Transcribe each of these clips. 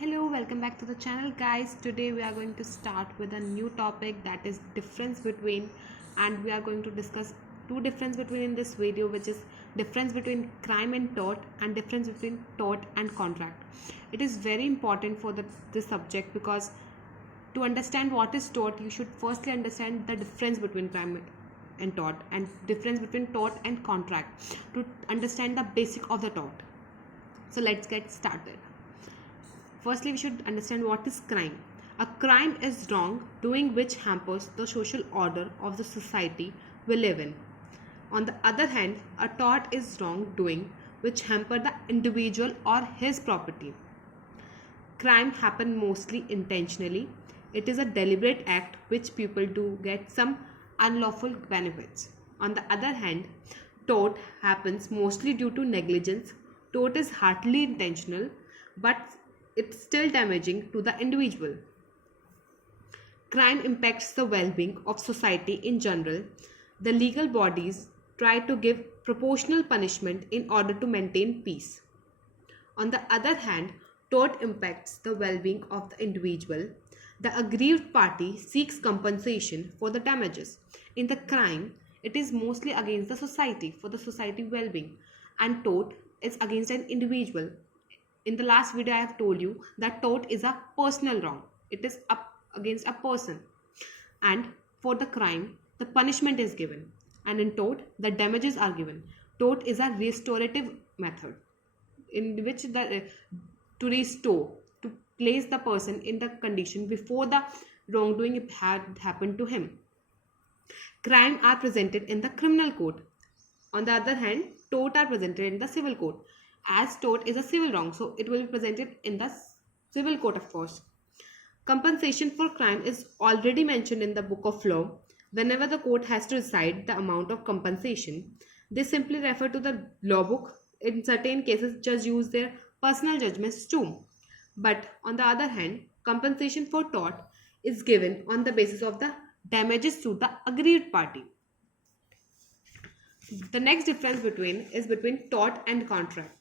Hello, welcome back to the channel guys. Today we are going to start with a new topic, that is difference between, and we are going to discuss two difference between in this video, which is difference between crime and tort and difference between tort and contract. It is very important for this subject because to understand what is tort, you should firstly understand the difference between crime and tort and difference between tort and contract to understand the basic of the tort. So let's get started. Firstly, we should understand what is crime. A crime is wrongdoing which hampers the social order of the society we live in. On the other hand, a tort is wrongdoing which hamper the individual or his property. Crime happens mostly intentionally. It is a deliberate act which people do get some unlawful benefits. On the other hand, tort happens mostly due to negligence. Tort is hardly intentional, but it's still damaging to the individual. Crime impacts the well-being of society in general. The legal bodies try to give proportional punishment in order to maintain peace. On the other hand, tort impacts the well-being of the individual. The aggrieved party seeks compensation for the damages. In the crime, it is mostly against the society, for the society well-being, and tort is against an individual. In the last video, I have told you that tort is a personal wrong. It is up against a person. And for the crime, the punishment is given. And in tort, the damages are given. Tort is a restorative method in which to restore, to place the person in the condition before the wrongdoing had happened to him. Crime are presented in the criminal court. On the other hand, tort are presented in the civil court. As tort is a civil wrong, so it will be presented in the civil court, of course. Compensation for crime is already mentioned in the book of law. Whenever the court has to decide the amount of compensation, they simply refer to the law book. In certain cases, judges use their personal judgments too. But on the other hand, compensation for tort is given on the basis of the damages to the aggrieved party. The next difference is between tort and contract.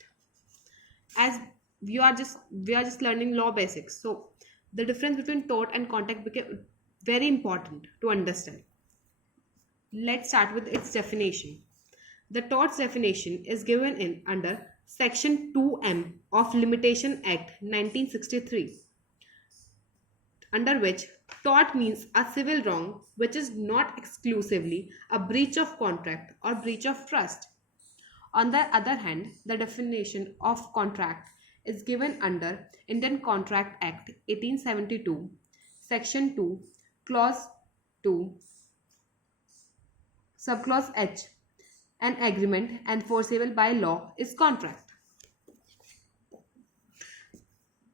As we are just learning law basics, so the difference between tort and contract became very important to understand. Let's start with its definition. The tort's definition is given in under section 2M of Limitation Act 1963, under which tort means a civil wrong which is not exclusively a breach of contract or breach of trust. On the other hand, the definition of contract is given under Indian Contract Act 1872, Section 2, Clause 2, Subclause H. An agreement enforceable by law is contract.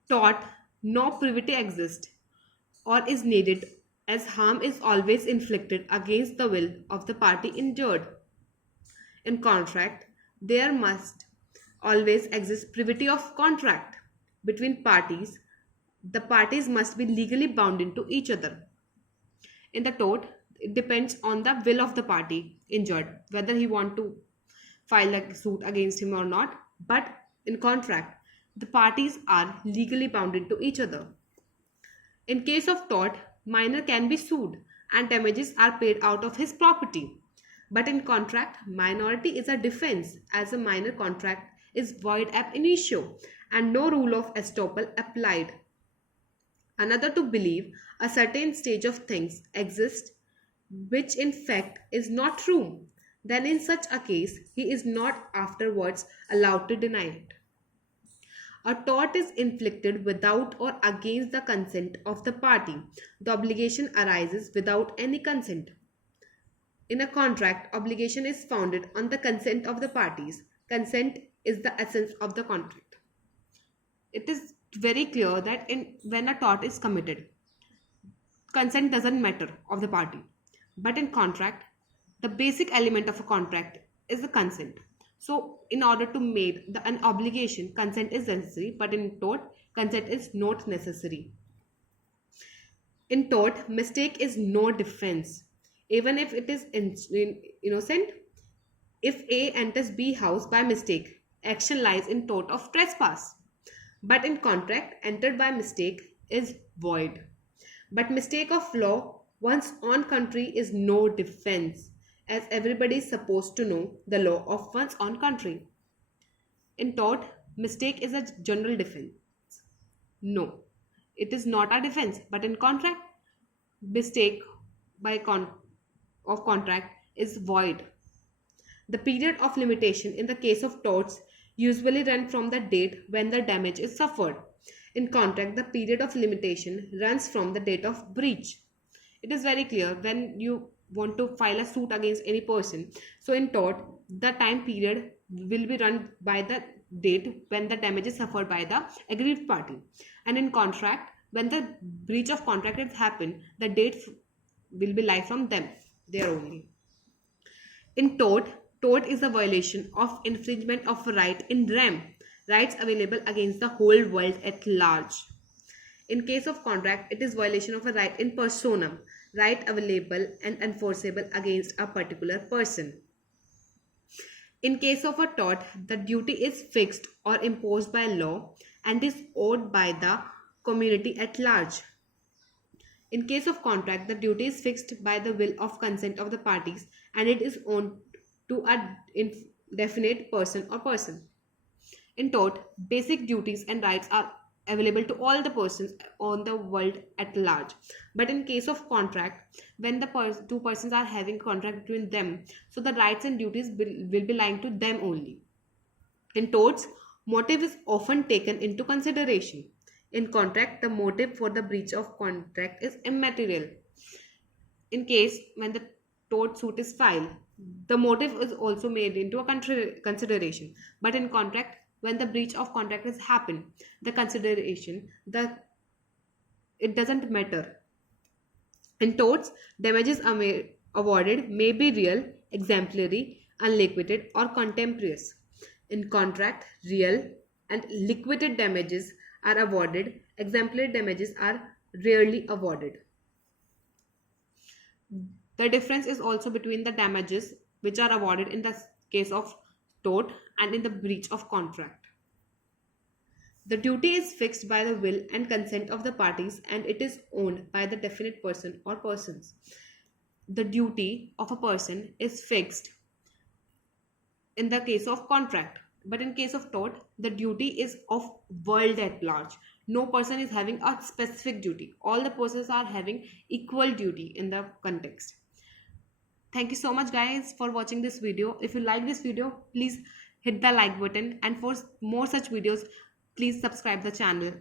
Tort, no privity exists or is needed, as harm is always inflicted against the will of the party injured. In contract, there must always exist privity of contract between parties. The parties must be legally bound to each other. In the tort, it depends on the will of the party injured, whether he want to file a suit against him or not. But in contract, the parties are legally bound to each other. In case of tort, minor can be sued and damages are paid out of his property. But in contract, minority is a defense, as a minor contract is void ab initio and no rule of estoppel applied. Another to believe a certain stage of things exist which in fact is not true, then in such a case he is not afterwards allowed to deny it. A tort is inflicted without or against the consent of the party. The obligation arises without any consent. In a contract, obligation is founded on the consent of the parties. Consent is the essence of the contract. It is very clear that when a tort is committed, consent doesn't matter of the party. But in contract, the basic element of a contract is the consent. So in order to make an obligation, consent is necessary, but in tort, consent is not necessary. In tort, mistake is no defense. Even if it is innocent, if A enters B house by mistake, action lies in tort of trespass. But in contract entered by mistake is void. But mistake of law once on country is no defense, as everybody is supposed to know the law of one's own country. In tort, mistake is a general defense. No, it is not a defense. But in contract, mistake of contract is void. The period of limitation in the case of torts usually run from the date when the damage is suffered. In contract, the period of limitation runs from the date of breach. It is very clear when you want to file a suit against any person. So in tort, the time period will be run by the date when the damage is suffered by the aggrieved party. And in contract, when the breach of contract has happened, the date will be live from them, there only. In tort, tort is a violation of infringement of a right in rem, rights available against the whole world at large. In case of contract, it is violation of a right in personam, right available and enforceable against a particular person. In case of a tort, the duty is fixed or imposed by law and is owed by the community at large. In case of contract, the duty is fixed by the will of consent of the parties and it is owed to a definite person or person. In tort, basic duties and rights are available to all the persons on the world at large. But in case of contract, when the two persons are having contract between them, so the rights and duties will be lying to them only. In torts, motive is often taken into consideration. In contract, the motive for the breach of contract is immaterial. In case when the tort suit is filed, the motive is also made into a consideration. But in contract, when the breach of contract has happened, the consideration, it doesn't matter. In torts, damages awarded may be real, exemplary, unliquidated or contemporaneous. In contract, real and liquidated damages are awarded, exemplary damages are rarely awarded. The difference is also between the damages which are awarded in the case of tort and in the breach of contract. The duty is fixed by the will and consent of the parties and it is owned by the definite person or persons. The duty of a person is fixed in the case of contract, but in case of tort, the duty is of world at large. No person is having a specific duty. All the persons are having equal duty in the context. Thank you so much guys for watching this video. If you like this video, please hit the like button and for more such videos, please subscribe the channel.